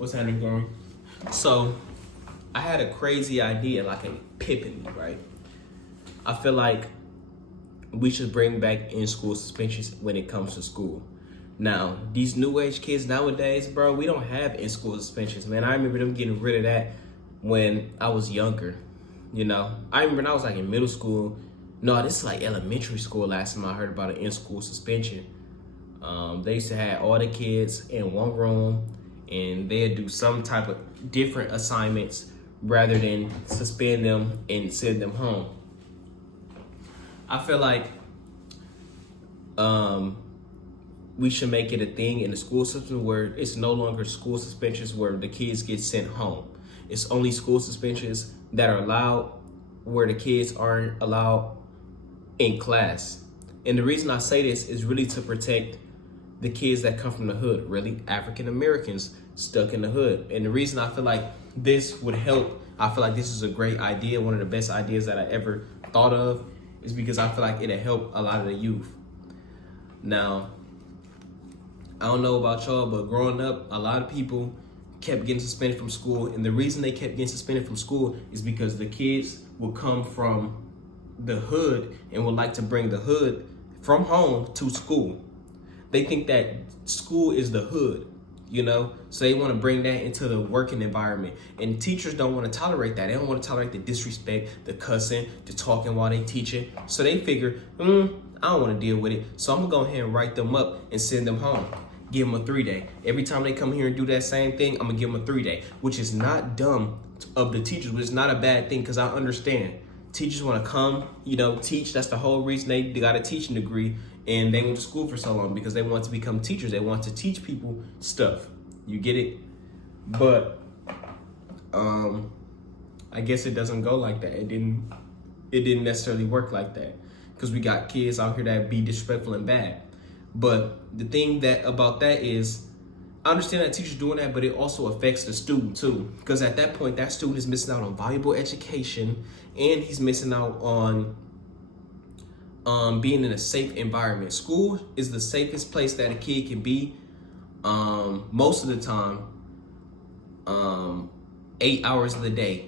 What's happening, girl? So, I had a crazy idea, like an epiphany, right? I feel like we should bring back in-school suspensions when it comes to school. Now, these new age kids nowadays, bro, we don't have in-school suspensions, man. I remember them getting rid of that when I was younger. I remember when I was like in middle school. No, this is like elementary school. Last time I heard about an in-school suspension, they used to have all the kids in one room, and they'd do some type of different assignments rather than suspend them and send them home. I feel like we should make it a thing in the school system where it's no longer school suspensions where the kids get sent home. It's only school suspensions that are allowed where the kids aren't allowed in class. And the reason I say this is really to protect the kids that come from the hood, really African Americans stuck in the hood. And the reason I feel like this would help, I feel like this is a great idea, one of the best ideas that I ever thought of, is because I feel like it'll help a lot of the youth. Now, I don't know about y'all, but growing up, a lot of people kept getting suspended from school. And the reason they kept getting suspended from school is because the kids will come from the hood and would like to bring the hood from home to school. They think that school is the hood, so they want to bring that into the working environment. And teachers don't want to tolerate that. They don't want to tolerate the disrespect, the cussing, the talking while they teaching. So they figure, I don't want to deal with it. So I'm going to go ahead and write them up and send them home. Give them a 3-day. Every time they come here and do that same thing, I'm going to give them a 3-day, which is not dumb of the teachers, but it's not a bad thing because I understand. Teachers want to come, teach. That's the whole reason they got a teaching degree and they went to school for so long, because they want to become teachers. They want to teach people stuff. You get it? But I guess it doesn't go like that. It didn't necessarily work like that because we got kids out here that be disrespectful and bad. But the thing about that is, I understand that teachers doing that, but it also affects the student too. Because at that point, that student is missing out on valuable education, and he's missing out on being in a safe environment. School is the safest place that a kid can be. Most of the time, 8 hours of the day.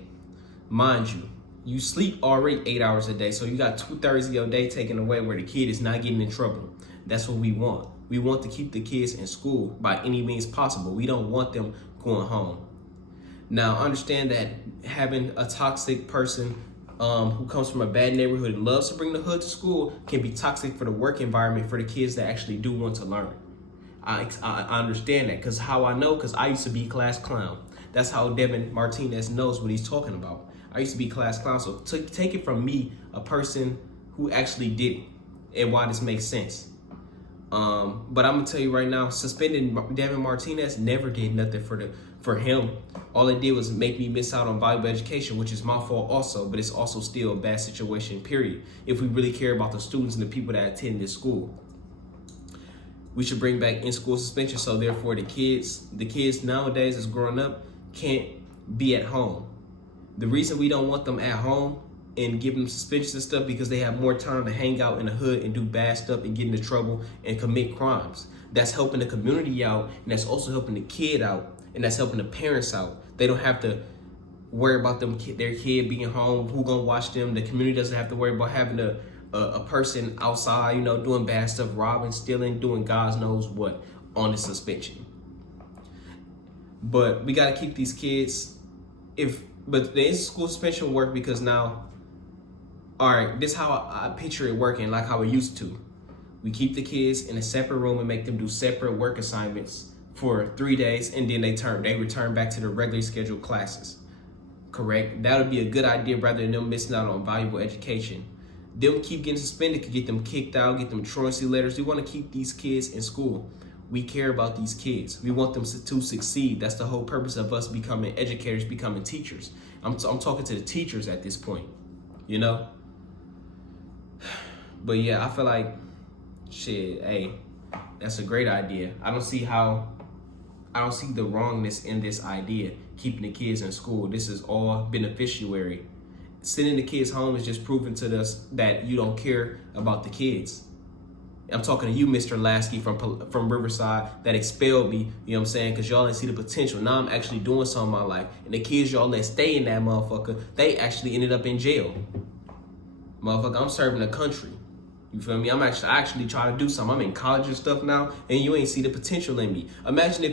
Mind you, you sleep already 8 hours a day, so you got 2/3 of your day taken away where the kid is not getting in trouble. That's what we want. We want to keep the kids in school by any means possible. We don't want them going home. Now, understand that having a toxic person who comes from a bad neighborhood and loves to bring the hood to school can be toxic for the work environment for the kids that actually do want to learn. I understand that because how I know, because I used to be class clown. That's how Devin Martinez knows what he's talking about. I used to be class clown. So take it from me, a person who actually did it, and why this makes sense. But I'm gonna tell you right now, suspending Devin Martinez never did nothing for him. All it did was make me miss out on valuable education, which is my fault also, but it's also still a bad situation, period. If we really care about the students and the people that attend this school. We should bring back in-school suspension, so therefore the kids nowadays that's growing up can't be at home. The reason we don't want them at home and give them suspensions and stuff because they have more time to hang out in the hood and do bad stuff and get into trouble and commit crimes. That's helping the community out, and that's also helping the kid out, and that's helping the parents out. They don't have to worry about their kid being home, who gonna watch them. The community doesn't have to worry about having a person outside, doing bad stuff, robbing, stealing, doing God knows what on the suspension. But we gotta keep these kids. But the in-school suspension will work because now, all right, this is how I picture it working, like how it used to. We keep the kids in a separate room and make them do separate work assignments for 3 days, and then they return back to their regularly scheduled classes. Correct? That would be a good idea rather than them missing out on valuable education. Them keep getting suspended could get them kicked out, get them truancy letters. We want to keep these kids in school. We care about these kids. We want them to succeed. That's the whole purpose of us becoming educators, becoming teachers. I'm talking to the teachers at this point, But yeah, I feel like, that's a great idea. I don't see the wrongness in this idea, keeping the kids in school. This is all beneficiary. Sending the kids home is just proving to us that you don't care about the kids. I'm talking to you, Mr. Lasky from Riverside, that expelled me, you know what I'm saying? Because y'all didn't see the potential. Now I'm actually doing something in my life. And the kids y'all let stay in that motherfucker, they actually ended up in jail. Motherfucker, I'm serving the country. You feel me? I actually trying to do something. I'm in college and stuff now, and you ain't see the potential in me. Imagine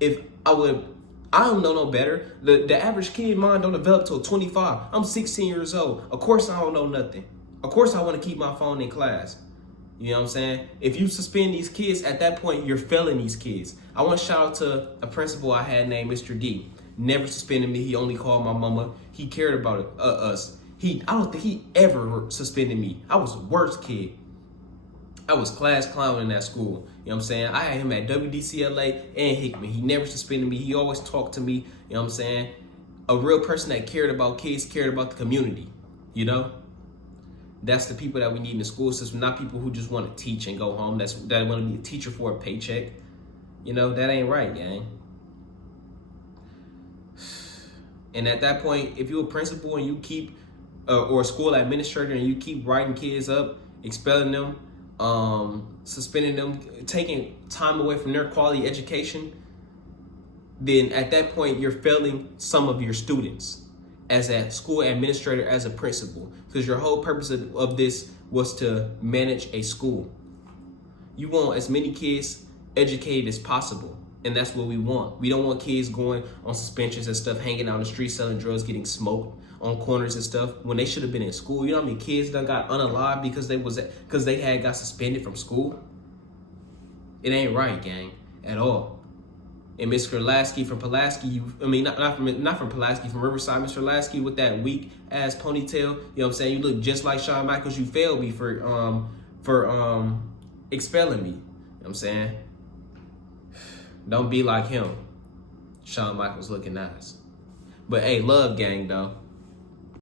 if I don't know no better. The average kid mind don't develop till 25. I'm 16 years old. Of course I don't know nothing. Of course I want to keep my phone in class. You know what I'm saying? If you suspend these kids, at that point, you're failing these kids. I want to shout out to a principal I had named Mr. D. Never suspended me. He only called my mama. He cared about us. I don't think he ever suspended me. I was the worst kid. I was class clown in that school. You know what I'm saying? I had him at WDCLA and Hickman. He never suspended me. He always talked to me. You know what I'm saying? A real person that cared about kids, cared about the community. You know? That's the people that we need in the school system, not people who just want to teach and go home. That want to be a teacher for a paycheck. You know, that ain't right, gang. And at that point, if you're a principal and you keep, or a school administrator and you keep writing kids up, expelling them, suspending them, taking time away from their quality education, then at that point, you're failing some of your students as a school administrator, as a principal, because your whole purpose of this was to manage a school. You want as many kids educated as possible, and that's what we want. We don't want kids going on suspensions and stuff, hanging out on the street, selling drugs, getting smoked on corners and stuff when they should have been in school. You know how many kids that got unalived because they had got suspended from school? It ain't right, gang, at all. And Mr. Lasky from Pulaski, not from Pulaski, from Riverside, Mr. Lasky with that weak ass ponytail, you know what I'm saying? You look just like Shawn Michaels. You failed me for expelling me. You know what I'm saying? Don't be like him. Shawn Michaels looking nice. But hey, love gang though.